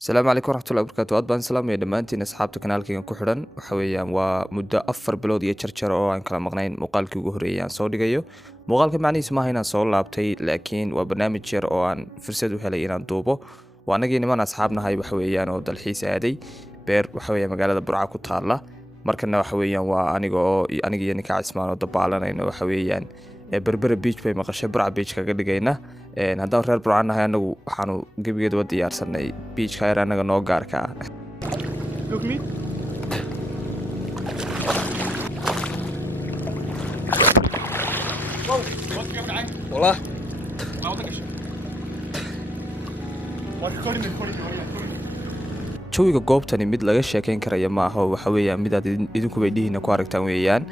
السلام عليكم ورحمة الله وبركاته. aad baan salaamaya dhammaantiin asxaabta kanaalkayga ku xidhan. Waxa weeyaan waa muddo 4 bilood iyo jarjar oo aan kala maqnayn muuqaalkii ugu horeeyay aan soo dhigayo. Muuqaalka macnihiisu maaha inaan soo laabtay, laakiin waa barnaamij yar oo aan fursad u helay inaan duubo. Waa anagii niman asxaabnahay waxa weeyaan oo dalxiis aaday beer waxa weeyaan magaalada Burca ku taala. Markana waxa weeyaan waa aniga iyo ninka Cismaan oo dabaalanayna waxa weeyaan berbera beach bay maqashay Burca beach kaga dhigayna. haddaan reer Burca nahay anagu waxaanu gebigeeda wada diyaarsanay beach ka yar anaga noo gaarka ah. Look me. Wow, what's going on? والله ما ودك شيء. ما تقولين jawiga goobtani mid laga sheekeyn karaya ma aha, waxa weeyaan mid aad idinku bay dhihiina ku aragtaan weeyaan.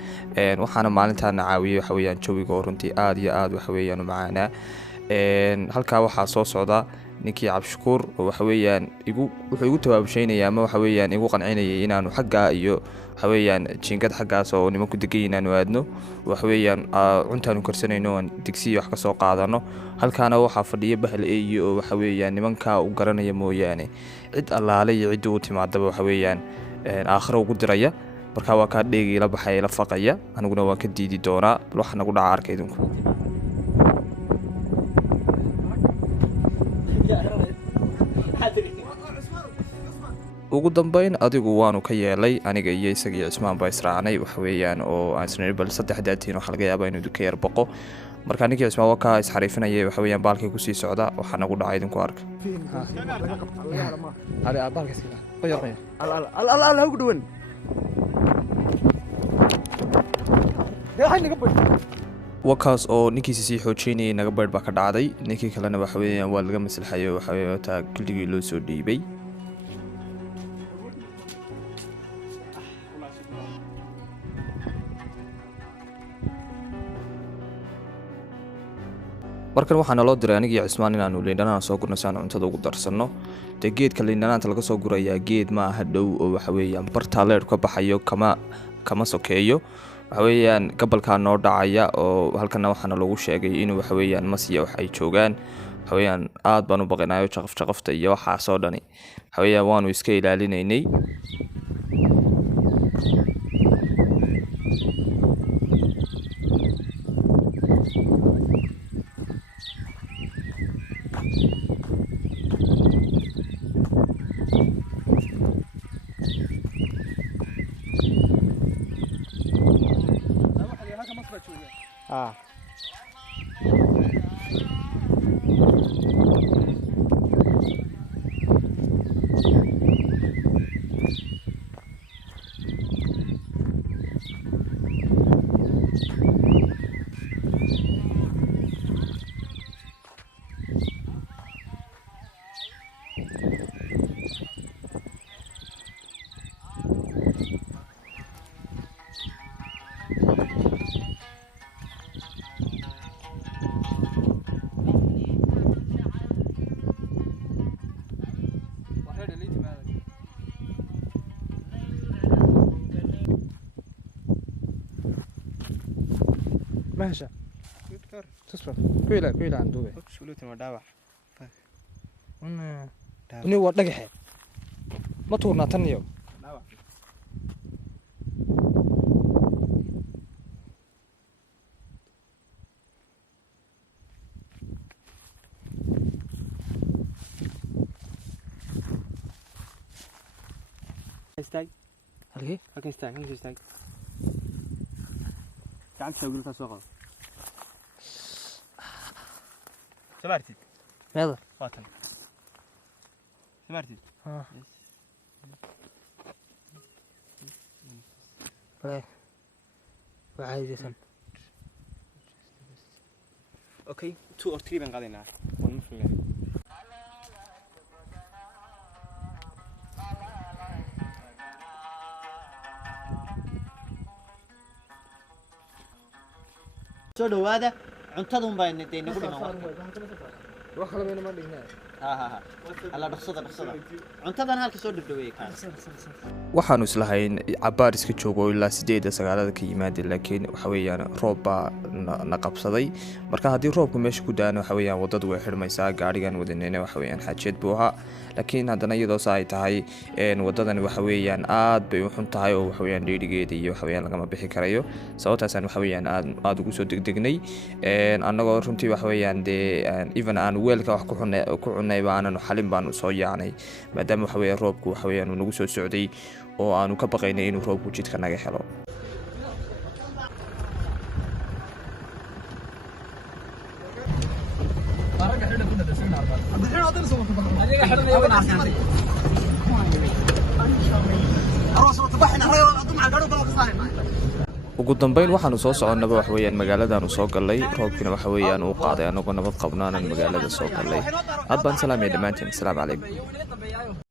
waxaana maalintaana caawiyay waxa weeyaan jawiga oo runtii aad iyo aad waxa weeyaan u macaanaa. halkaa waxaa soo socda ninkii Cabshukuur oo waxa weeyaan wuxuu igu tabaabushaynaya ama waxa weeyaan igu qancinayay inaanu xagga iyo waxa weeyaan jiingad xaggaas oo nimanku degan inaanu aadno. waxa weeyaan cuntaanu karsanayno aan digsiyo wax ka soo qaadano. halkaana waxaa fadhiya bahal eeyo oo waxa weeyaan nimanka u garanaya mooyaane cid allaale iyo cid uu timaadaba waxa weeyaan aakhiro ugu diraya. marka waa ka dheegay la baxay la faqaya, aniguna waan ka diidi doonaa bal wax nagu dhaca arka idinku. ugu dambeyn adigu waanu ka yeelay, aniga iyo isaga iyo Cismaan baa israacnay waxa weeyaan oo aan isnay bal saddex daatiin waxa laga yaabaa inuu ka yar baqo. marka ninkii Cismaan waa ka isxariifinayay waxa weeyaan baalkii ku sii socda waxa nagu dhacay idinku arka. wakaas oo ninkiisa sii xoojinayay naga beer baa ka dhacday. ninkii kalena waxa weeyaan waa laga maslaxayo waxa weeyaan taa kulligii loo soo dhiibay. markan waxaa naloo diray anigii Cismaan inaanu liindhanaan soo gurno si aan cuntada ugu darsanno. dee geedka liindhanaanta laga soo gurayaa geed ma aha dhow oo waxa weeyaan bartaa leer ka baxayo kama sokeeyo. waxa weeyaan gabalkaa noo dhacaya oo halkana waxaana lagu sheegay inuu waxa weeyaan masiya wax ay joogaan. waxa weeyaan aad baan u baqinayo jaqafta iyo waxaas oo dhani waxa weeyaan waanu iska ilaalinaynay. ماشي تصبر كويلا عن دوبه سولتي ما داوع إنه هو دقيقة ما تورنا تنيو داوع استاي هلقي لكن استاي تعال تسوي لك سوق سمعتي ماذا فاتن سمعتي وعايز يسم اوكي 2 or 3 بن قاعدين ونفهم soo dhawaada cuntadun baa nagu dhiman wax kale ma dhignaa ها هلا نقصد cuntadan halka soo dhibdhaway ka waxaanu islahayn cabaar iska joogo ilaa 8 ka yimaada laakiin waxa weeyaan roob baa na qabsaday marka haddii roobku meesha ku daano waxa weeyaan wadadu way xirmaysaa gaarigan wadanayna waxa weeyaan xajeed buu ahaa laakiin haddana iyadoo ay tahay wadadan waxa weeyaan aad bay u xun tahay oo waxa weeyaan dheerigeeda iyo waxa weeyaan lagama bixi karayo sababtaas waxa weeyaan aad ugu soo degdegnay annagoo runtii waxa weeyaan even aan weelka wax ku cunay baanan xalin baan soo yaacnay maadaama waxa weeyaan roobku waxa weeyaan uu nagu soo socday oo aanu ka baqaynay inuu roobku jidka naga helo ugu dambeyn waxaanu soo soconnaba waxa weeyaan magaaladaanu soo galay roobkina waxa weeyaan uu qaaday anagoo nabad qabnaanan magaalada soo galay aad baan salaamay dhammaantiin assalaamu calaykum